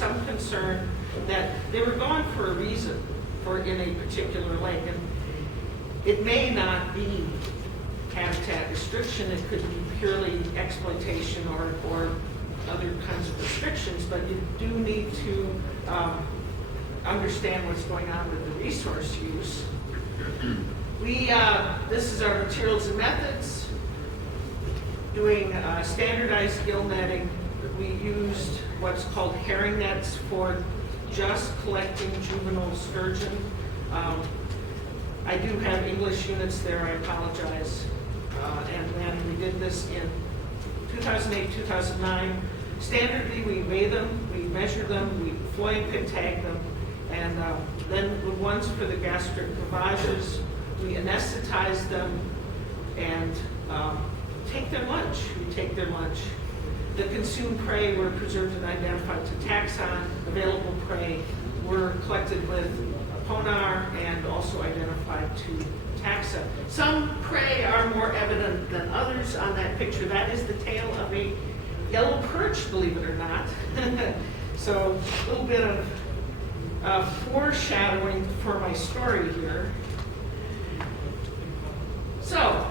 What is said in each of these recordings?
some concern that they were gone for a reason in a particular lake. And it may not be habitat restriction, it could be purely exploitation or other kinds of restrictions, but you do need to understand what's going on with the resource use. This is our materials and methods. Doing standardized gill netting. We used what's called herring nets for just collecting juvenile sturgeon. I do have English units there, I apologize. And then we did this in 2008, 2009. Standardly, we weigh them, we measure them, we Floyd pin tag them, and then the ones for the gastric lavages, we anesthetize them and take their lunch. We take their lunch. The consumed prey were preserved and identified to taxon. Available prey were collected with Ponar and also identified to taxa. Some prey are more evident than others on that picture. That is the tail of a yellow perch, believe it or not. So a little bit of foreshadowing for my story here. So,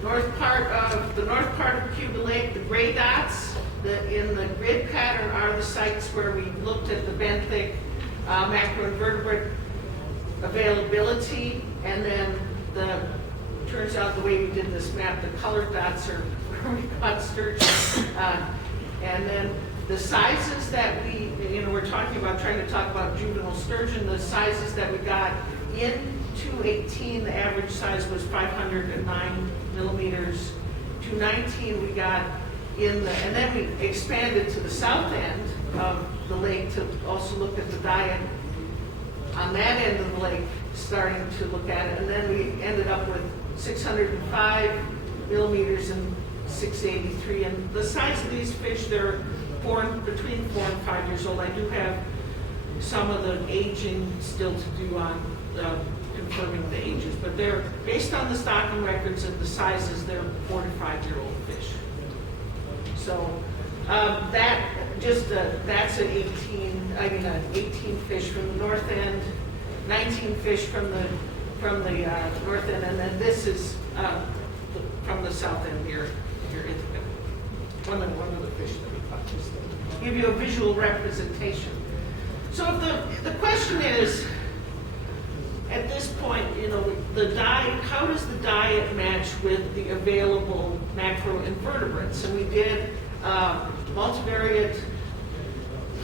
the north part of Cayuga Lake, the gray dots in the grid pattern are the sites where we looked at the benthic macroinvertebrate availability, and then turns out the way we did this map, the colored dots are where we caught sturgeon, and then the sizes that we're trying to talk about juvenile sturgeon, the sizes that we got in 218, the average size was 509 millimeters. 219 we got and then we expanded to the south end of the lake to also look at the diet on that end of the lake, starting to look at it, and then we ended up with 605 millimeters and 683. And the size of these fish, they're between 4 and 5 years old. I do have some of the aging still to do on confirming the ages, but they're based on the stocking records and the sizes, they're 4 to 5 year old fish. So that's an 18 fish from the north end, 19 fish from the north end, and then this is from the south end here in Ithaca. One of the fish that we caught, just to give you a visual representation. So if the question is, at this point, the diet, how does the diet match with the available macroinvertebrates? And we did multivariate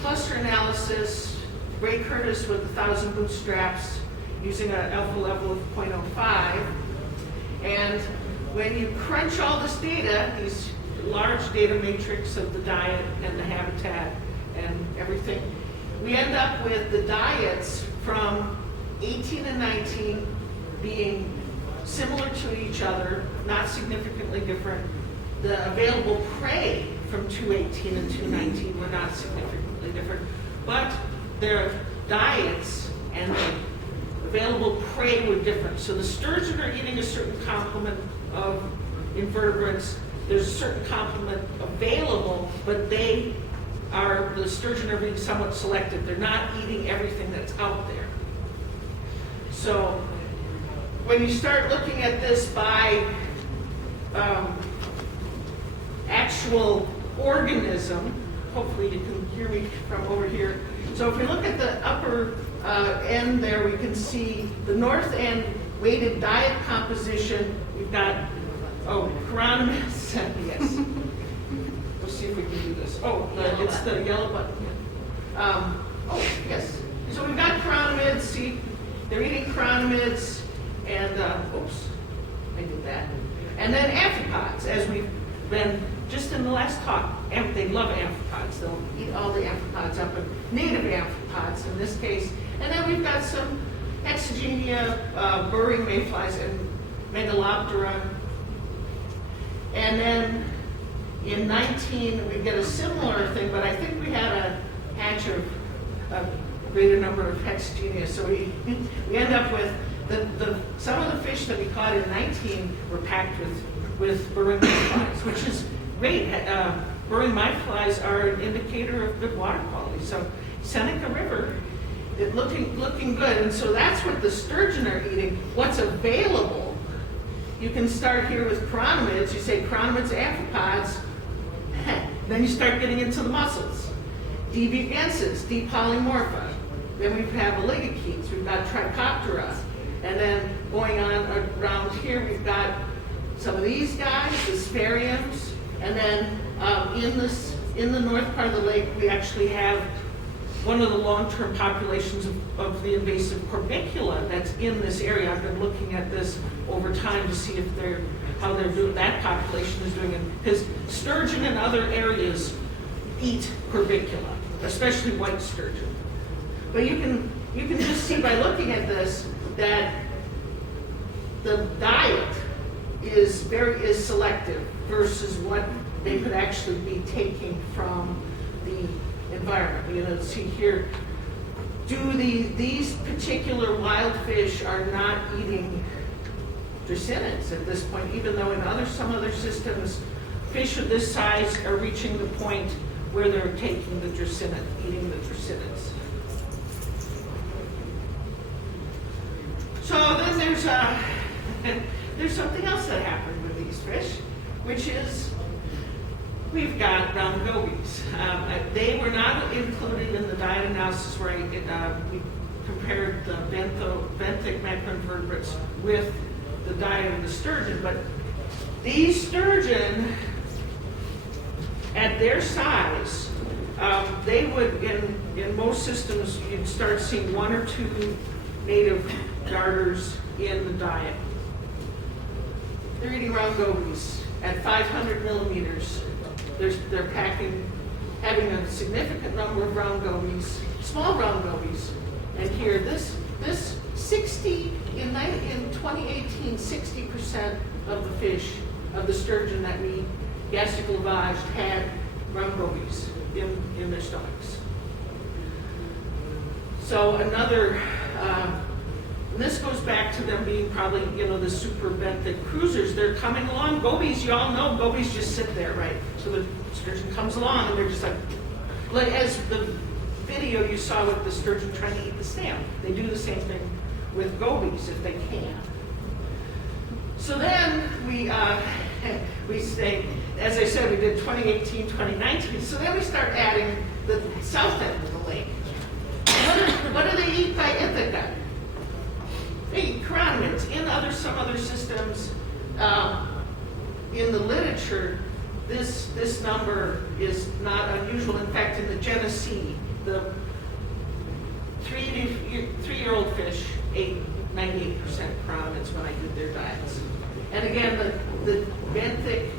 cluster analysis, Ray Curtis with 1,000 bootstraps using an alpha level of 0.05. And when you crunch all this data, these large data matrix of the diet and the habitat and everything, we end up with the diets from 18 and 19 being similar to each other, not significantly different. The available prey from 218 and 219 were not significantly different, but their diets and the available prey were different. So the sturgeon are eating a certain complement of invertebrates. There's a certain complement available, but the sturgeon are being somewhat selective. They're not eating everything that's out there. So when you start looking at this by actual organism, hopefully you can hear me from over here. So if we look at the upper end there, we can see the north end weighted diet composition. We've got, chironomids, yes. We'll see if we can do this. It's the yellow button. Yes. So we've got chironomids, see, they're eating chironomids, and, I did that. And then amphipods, as we've been just in the last talk. They love amphipods. They'll eat all the amphipods up, and native amphipods in this case. And then we've got some exogenia, burrowing mayflies, and Megaloptera. And then in 19, we get a similar thing, but I think we had a hatch of a greater number of hexagenia. So we end up with some of the fish that we caught in 19 were packed with burrowing mayflies, which is great. Burrowing mayflies are an indicator of water quality. So Seneca River, looking good. And so that's what the sturgeon are eating. What's available, you can start here with chironomids. You say chironomids, amphipods, then you start getting into the mussels. Devigensis, D. polymorpha. Then we have oligochaetes, we've got Trichoptera. And then going on around here, we've got some of these guys, the Sphaeriums. And then in the north part of the lake, we actually have one of the long-term populations of the invasive Corbicula that's in this area. I've been looking at this over time to see if how they're doing, that population is doing it. Because sturgeon in other areas eat Corbicula, especially white sturgeon. But you can just see by looking at this that the diet is selective versus what they could actually be taking from the environment. You know, see here, these particular wild fish are not eating dracenids at this point, even though in some other systems, fish of this size are reaching the point where they're taking the dracenid, eating the dracenids. So then there's something else that happened with these fish, which is we've got round gobies. They were not included in the diet analysis where we compared the benthic macroinvertebrates with the diet of the sturgeon, but these sturgeon, at their size, they would, in most systems, you'd start seeing 1 or 2 native darters in the diet. They're eating round gobies at 500 millimeters. They're having a significant number of round gobies, small round gobies. And here, this 60, in 2018, 60% of the fish, of the sturgeon that we gastric lavaged had round gobies in their stomachs. So another, this goes back to them being probably, the super benthic cruisers. They're coming along. Gobies, you all know, gobies just sit there, right? So the sturgeon comes along and they're just like as the video you saw with the sturgeon trying to eat the stem. They do the same thing with gobies if they can. So then we say, as I said, we did 2018, 2019. So then we start adding the south end of the lake. What do they eat by Ithaca? They eat chironomids. In some other systems, in the literature, this number is not unusual. In fact, in the Genesee, the 3-year-old fish ate 98% chironomids when I did their diets. And again, the benthic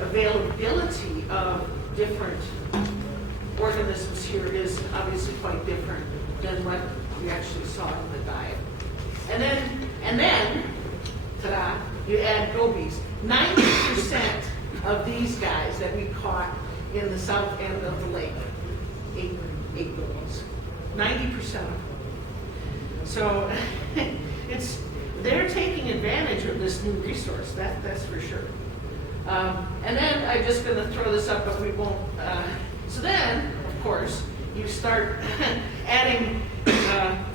availability of different organisms here is obviously quite different than what we actually saw in the diet. And then, ta-da, you add gobies. 90% of these guys that we caught in the south end of the lake ate gobies. 90% of them. So they're taking advantage of this new resource, that's for sure. And then I'm just going to throw this up, but we won't. So then, of course, you start adding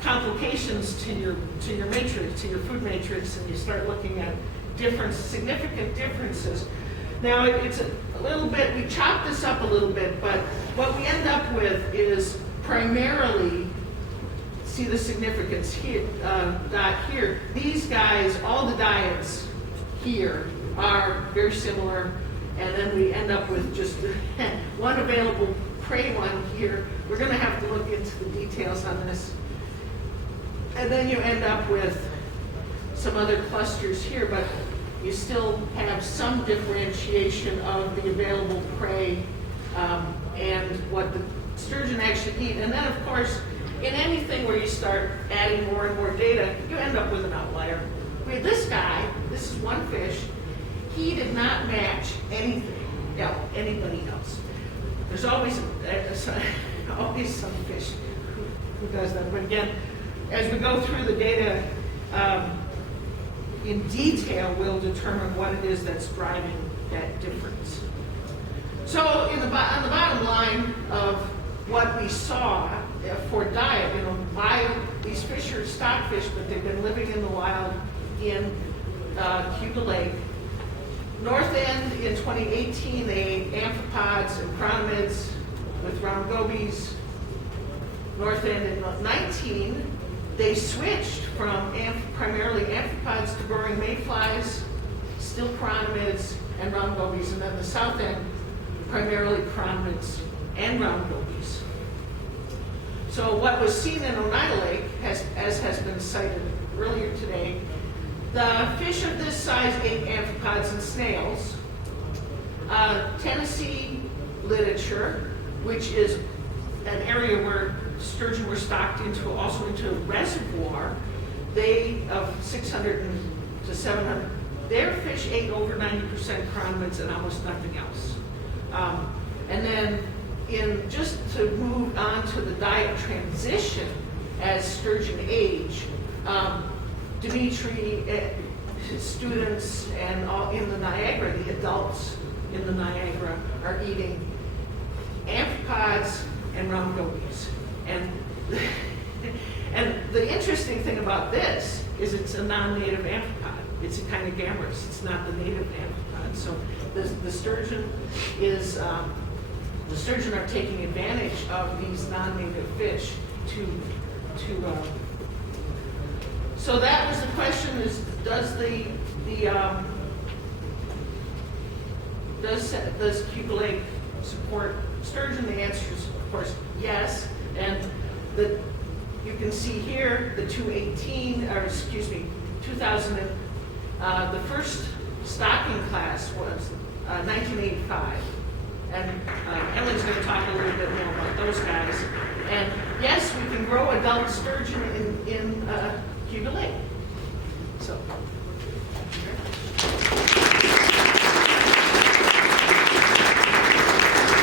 complications to your matrix, to your food matrix, and you start looking at significant differences. Now it's a little bit. We chop this up a little bit, but what we end up with is primarily. See the significance here, here. These guys, all the diets here are very similar, and then we end up with just one available prey one here. We're going to have to look into the details on this. And then you end up with some other clusters here, but you still have some differentiation of the available prey and what the sturgeon actually eat. And then, of course, in anything where you start adding more and more data, you end up with an outlier. This guy, this is one fish, he did not match anybody else. There's always some fish who does that. But again, as we go through the data in detail, we'll determine what it is that's driving that difference. So on the bottom line of we saw for diet, wild, these fish are stockfish, but they've been living in the wild in Cayuga Lake. North End in 2018, they ate amphipods and chironomids with round gobies. North End in 19, they switched from primarily amphipods to burrowing mayflies, still chironomids and round gobies, and then the South End, primarily chironomids and round gobies. So what was seen in Oneida Lake, as has been cited earlier today, the fish of this size ate amphipods and snails. Tennessee literature, which is an area where sturgeon were stocked also into a reservoir, they of 600 to 700, their fish ate over 90% chironomids and almost nothing else. And then just to move on to the diet transition as sturgeon age, Dimitri, his students, and all in the Niagara, the adults in the Niagara are eating amphipods and round gobies. And the interesting thing about this is it's a non-native amphipod. It's a kind of gammarus. It's not the native amphipod. So the sturgeon is the sturgeon are taking advantage of these non-native fish so that was the question: is does Cayuga Lake support sturgeon? The answer is, of course, yes. And you can see here the 2000. The first stocking class was 1985, and Emily's going to talk a little bit more about those guys. And yes, we can grow adult sturgeon in Cayuga Lake.